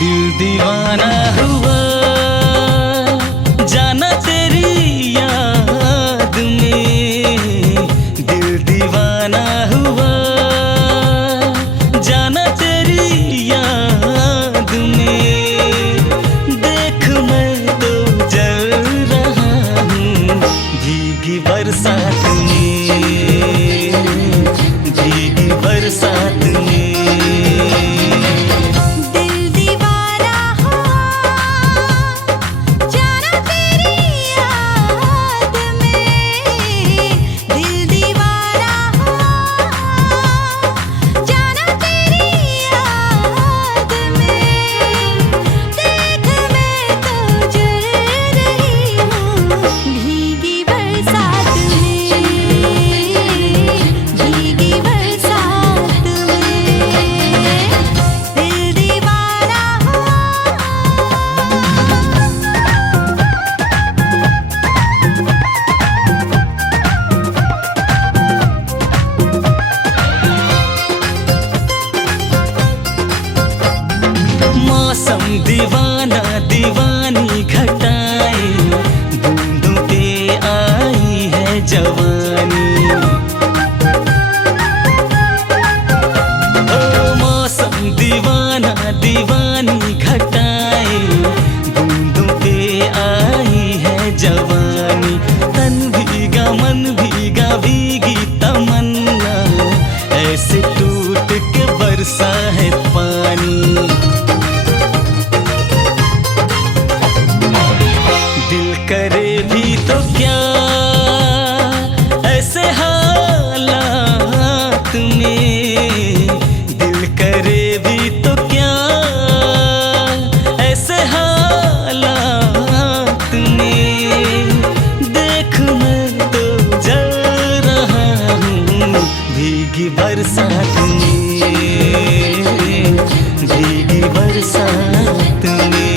दिल दीवाना हुआ जाना तेरी याद में, दिल दीवाना हुआ जाना तेरी याद में। देख मैं तो जल रहा हूँ भीगी बरसात में, भीगी बरसात में। मौसम दीवाना दीवानी घटाए, बूंदों पे आई है जवानी। ओ मौसम दीवाना दीवानी घटाए, बूंदों पे आई है जवानी। तन भीगा मन भीगा भीगी तमन्ना, ऐसे टूट के बरसा है पानी। करे भी तो क्या ऐसे हालात में, दिल करे भी तो क्या ऐसे हालात में। देख मैं तो जल रहा हूँ भीगी बरसात में, भीगी बरसात में।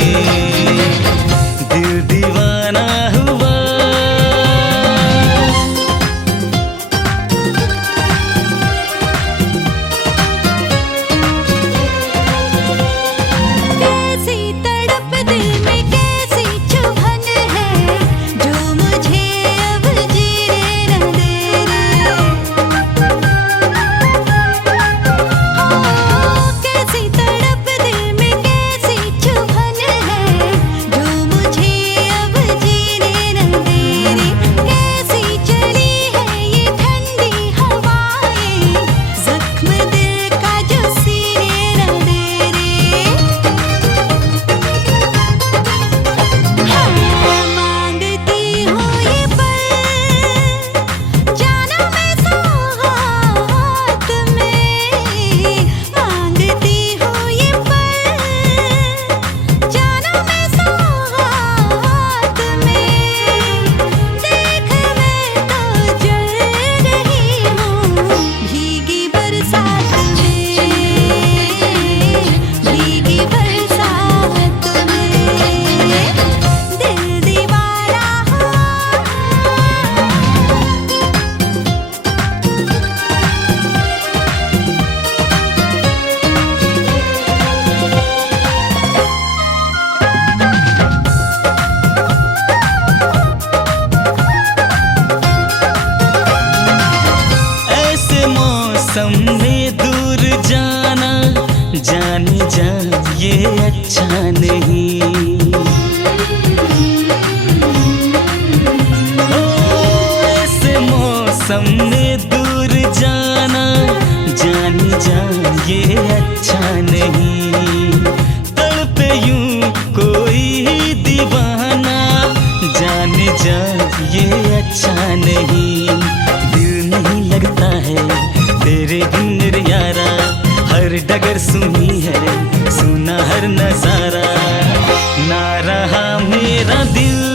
दिल दीवाना हुआ कैसी तड़प दिल में कैसी चुभन है, जो मुझे अब जीने न दे रे। कैसी तड़प दिल में कैसी चुभन है, जो मुझे अब जीने न दे रे। कैसी चली है ये ठंडी हवाएं, जख्म दिल का जो सीने न दे रे। मांगती हूँ ये पल जाना मैं सौगात में, मांगती हूँ ये पल जाना मैं सौगात में। देख मैं तो जल रही हूँ भीगी बरसात में, भीगी बरसात में। दिल दीवाना ऐसे मौसम में दूर जाना, जाने जा ये अच्छा नहीं। ओ ऐसे मौसम में दूर जाना, जाने जा ये अच्छा नहीं। तड़पे यूं कोई दीवाना, जाने जा ये अच्छा नहीं। दिल नहीं लगता है तेरे बिन रे यारा, हर डगर सुनी है सुना हर नजारा। ना रहा मेरा दिल